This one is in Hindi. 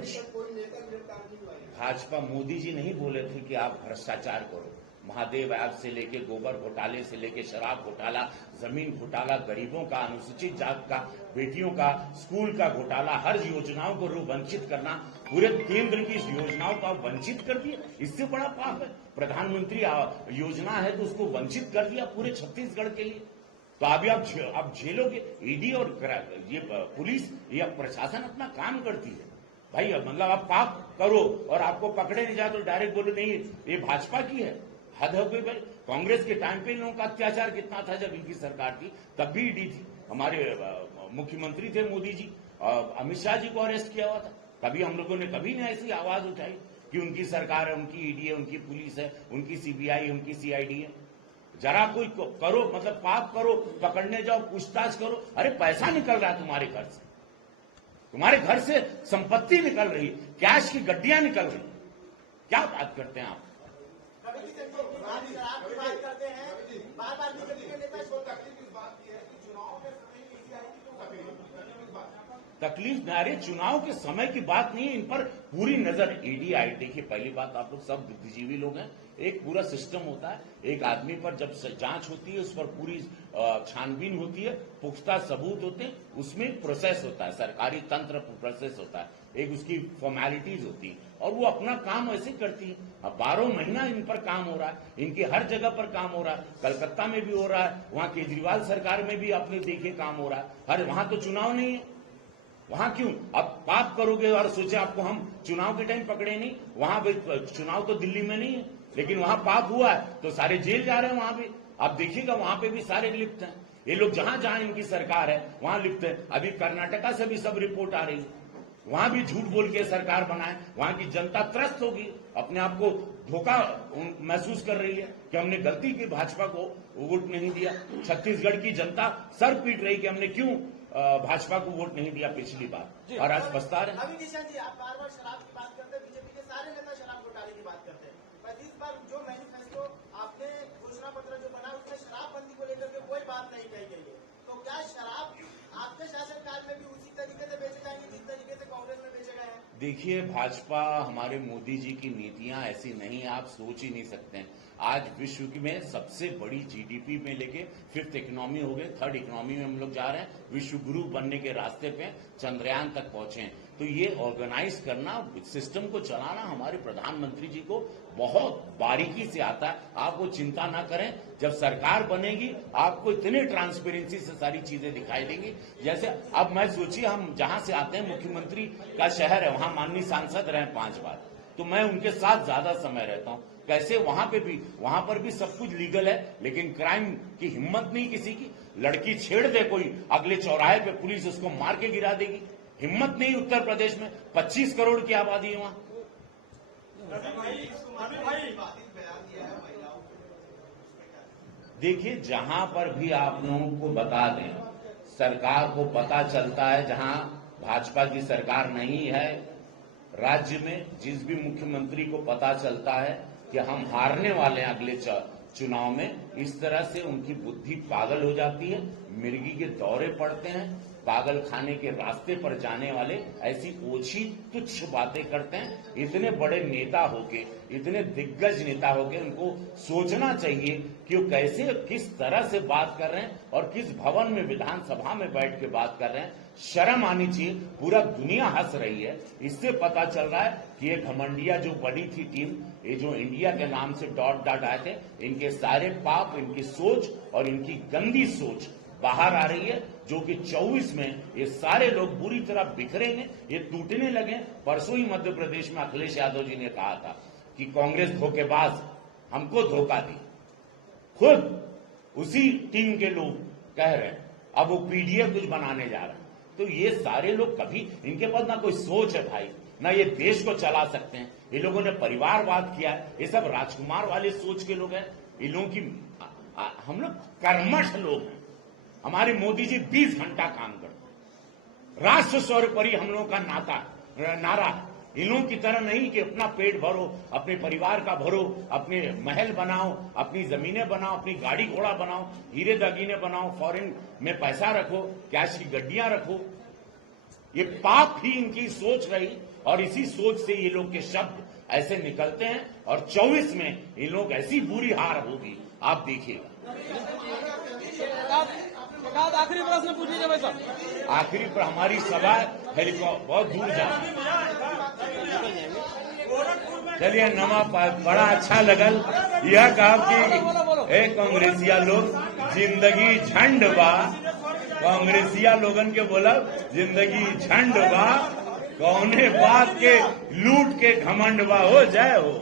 अध्यक्ष भाजपा मोदी जी नहीं बोले थे कि आप भ्रष्टाचार करो। महादेव ऐप से लेके गोबर घोटाले से लेके शराब घोटाला, जमीन घोटाला, गरीबों का, अनुसूचित जात का, बेटियों का, स्कूल का घोटाला, हर योजनाओं को वंचित करना, पूरे केंद्र की योजनाओं को वंचित कर दिया। इससे बड़ा पाप है? प्रधानमंत्री योजना है तो उसको वंचित कर दिया पूरे छत्तीसगढ़ के लिए। तो अभी आप झेलोगे। ईडी और ये पुलिस, ये प्रशासन अपना काम करती है भाई। मतलब आप पाप करो और आपको पकड़े नहीं जाए तो डायरेक्ट बोलो नहीं ये भाजपा की है। हद हो गई भाई। कांग्रेस के टाइम पे इन लोगों का अत्याचार कितना था जब इनकी सरकार थी, तब भी ईडी थी। हमारे मुख्यमंत्री थे मोदी जी, अमित शाह जी को अरेस्ट किया हुआ था। कभी हम लोगों ने कभी नहीं ऐसी आवाज उठाई कि उनकी सरकार है, उनकी ईडी है, उनकी पुलिस है, उनकी सीबीआई, उनकी सीआईडी है। जरा कोई करो, मतलब पाप करो, पकड़ने जाओ, पूछताछ करो। अरे पैसा निकल रहा है तुम्हारे घर से, तुम्हारे घर से संपत्ति निकल रही, कैश की गड्डियां निकल रही। क्या बात करते हैं आप? तकलीफ अरे चुनाव के समय की बात नहीं है। इन पर पूरी नजर ईडी आई। देखिए, पहली बात, आप लोग सब बुद्धिजीवी लोग हैं। एक पूरा सिस्टम होता है। एक आदमी पर जब जांच होती है, उस पर पूरी छानबीन होती है, पुख्ता सबूत होते हैं, उसमें एक प्रोसेस होता है, सरकारी तंत्र प्रोसेस होता है, एक उसकी फॉर्मेलिटीज होती है, और वो अपना काम ऐसे करती है। अब 12 महीना इन पर काम हो रहा है, इनकी हर जगह पर काम हो रहा है। कलकत्ता में भी हो रहा है, वहां केजरीवाल सरकार में भी आपने देखे काम हो रहा है। हर वहां तो चुनाव नहीं है, वहां क्यों? अब पाप करोगे और सोचे आपको हम चुनाव के टाइम पकड़े नहीं। वहां भी चुनाव तो दिल्ली में नहीं है, लेकिन वहां पाप हुआ है तो सारे जेल जा रहे हैं। वहां भी आप देखिएगा, वहां पे भी सारे लिप्त हैं। ये लोग जहां जहां इनकी सरकार है वहां लिप्त है। अभी कर्नाटका से भी सब रिपोर्ट आ रही है, वहां भी झूठ बोल के सरकार बनाए। वहां की जनता त्रस्त होगी, अपने आप को धोखा महसूस कर रही है कि हमने गलती की, भाजपा को वोट नहीं दिया। छत्तीसगढ़ की जनता सर पीट रही कि हमने क्यों भाजपा को वोट नहीं दिया पिछली बार, और आज पछता रहे। अभी निशा जी, आप बार बार शराब की बात करते हैं, बीजेपी के सारे नेता शराब घोटाले की बात करते हैं, पर इस बार जो मैनिफेस्टो आपने घोषणा पत्र जो बना उसमें शराबबंदी को लेकर के कोई बात नहीं कही गई है। तो क्या शराब आपके शासनकाल में भी उसी तरीके से बेचे जाएंगे जिस तरीके से कांग्रेस में बेचे गए हैं? देखिए, भाजपा, हमारे मोदी जी की नीतियां ऐसी नहीं, आप सोच ही नहीं सकते हैं। आज विश्व में सबसे बड़ी जीडीपी में लेके 5th इकोनॉमी हो गए, 3rd इकोनॉमी में हम लोग जा रहे हैं, विश्व गुरु बनने के रास्ते पे, चंद्रयान तक पहुंचे हैं। तो ये ऑर्गेनाइज करना, सिस्टम को चलाना हमारे प्रधानमंत्री जी को बहुत बारीकी से आता है। आप वो चिंता ना करें, जब सरकार बनेगी आपको इतने ट्रांसपेरेंसी से सारी चीजें दिखाई देंगी। जैसे अब मैं सोचिए, हम जहां से आते हैं, मुख्यमंत्री का शहर है, वहां माननीय सांसद रहे 5 बार, तो मैं उनके साथ ज्यादा समय रहता हूं। कैसे वहां पर भी सब कुछ लीगल है, लेकिन क्राइम की हिम्मत नहीं किसी की। लड़की छेड़ दे कोई, अगले चौराहे पे पुलिस उसको मार के गिरा देगी। हिम्मत नहीं उत्तर प्रदेश में, 25 करोड़ की आबादी है वहां। देखिए, जहां पर भी आप लोगों को बता दें, सरकार को पता चलता है, जहां भाजपा की सरकार नहीं है राज्य में, जिस भी मुख्यमंत्री को पता चलता है कि हम हारने वाले हैं अगले चुनाव में, इस तरह से उनकी बुद्धि पागल हो जाती है, मिर्गी के दौरे पड़ते हैं, पागल खाने के रास्ते पर जाने वाले ऐसी ओछी तुच्छ बातें करते हैं। इतने बड़े नेता होके, इतने दिग्गज नेता होके, उनको सोचना चाहिए कि वो कैसे, किस तरह से बात कर रहे हैं और किस भवन में, विधानसभा में बैठ के बात कर रहे हैं। शर्म आनी चाहिए। पूरा दुनिया हंस रही है। इससे पता चल रहा है कि ये घमंडिया जो बनी थी टीम, ये जो इंडिया के नाम से डॉट आए थे, इनके सारे पाप, इनकी सोच और इनकी गंदी सोच बाहर आ रही है, जो कि 24 में ये सारे लोग बुरी तरह बिखरेंगे, ये टूटने लगे। परसों ही मध्य प्रदेश में अखिलेश यादव जी ने कहा था कि कांग्रेस धोखेबाज, हमको धोखा दी। खुद उसी टीम के लोग कह रहे हैं अब वो पीडीएफ कुछ बनाने जा रहे हैं। तो ये सारे लोग, कभी इनके पास ना कोई सोच है भाई, ना ये देश को चला सकते हैं। ये लोगों ने परिवारवाद किया है, ये सब राजकुमार वाले सोच के लोग हैं। इन लोगों की, हम लोग कर्मठ लोग हैं। हमारे मोदी जी 20 घंटा काम करते हैं। राष्ट्र सर्वोपरि हम लोगों का नारा। इन लोगों की तरह नहीं कि अपना पेट भरो, अपने परिवार का भरो, अपने महल बनाओ, अपनी जमीनें बनाओ, अपनी गाड़ी घोड़ा बनाओ, हीरे दागीने बनाओ, फॉरेन में पैसा रखो, कैश की गड्डियां रखो। ये पाप ही इनकी सोच रही और इसी सोच से ये लोग के शब्द ऐसे निकलते हैं और 24 में इन लोग ऐसी बुरी हार होगी, आप देखिएगा। आखिरी प्रश्न पूछ लीजिए भाई साहब। आखिरी पर हमारी सभा हेलीकॉप्टर बहुत दूर जाए। चलिए नमा बड़ा अच्छा लगल यह कहा कि ए कांग्रेसिया लोग जिंदगी झंड बा, कांग्रेसिया लोगन के बोला जिंदगी झंड बा, कौने बात के लूट के घमंड बा हो जाए हो।